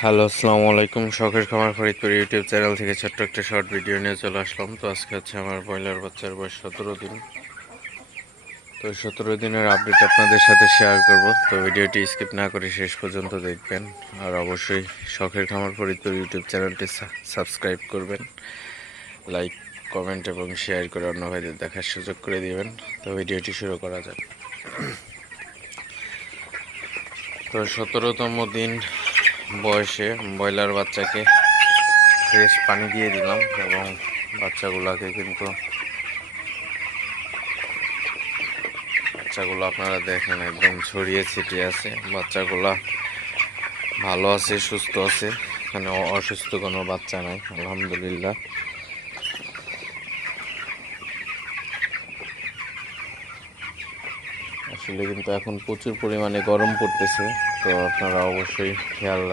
Hello, আসসালামু আলাইকুম। শখের খামার ফরিদপুর ইউটিউব চ্যানেল থেকে ছোট্ট একটা শর্ট ভিডিও নিয়ে চলে আসলাম। তো আজকে হচ্ছে আমার ব্রয়লার বাচ্চার বয়স 17 দিন। তো 17 দিনের আপডেট আপনাদের সাথে শেয়ার করব। তো ভিডিওটি স্কিপ না করে শেষ পর্যন্ত দেখবেন। আর অবশ্যই শখের খামার ফরিদপুর ইউটিউব চ্যানেলটি সাবস্ক্রাইব করবেন, লাইক, কমেন্ট এবং শেয়ার করে অন্য ভাইদের দেখার সুযোগ করে দিবেন। তো ভিডিওটি শুরু করা যাক। তো 17তম দিন বয়সে ব্রয়লার বাচ্চাকে ফ্রেশ পানি দিয়ে দিলাম এবং বাচ্চাগুলোকে কিন্তু বাচ্চাগুলো আপনারা দেখেন একদম ছড়িয়ে ছিটিয়ে আছে। বাচ্চাগুলা ভালো আছে, সুস্থ আছে, এখানে অসুস্থ কোনো বাচ্চা নাই, আলহামদুলিল্লাহ। আসলে কিন্তু এখন প্রচুর পরিমাণে গরম পড়তেছে, তো আপনারা অবশ্যই খেয়াল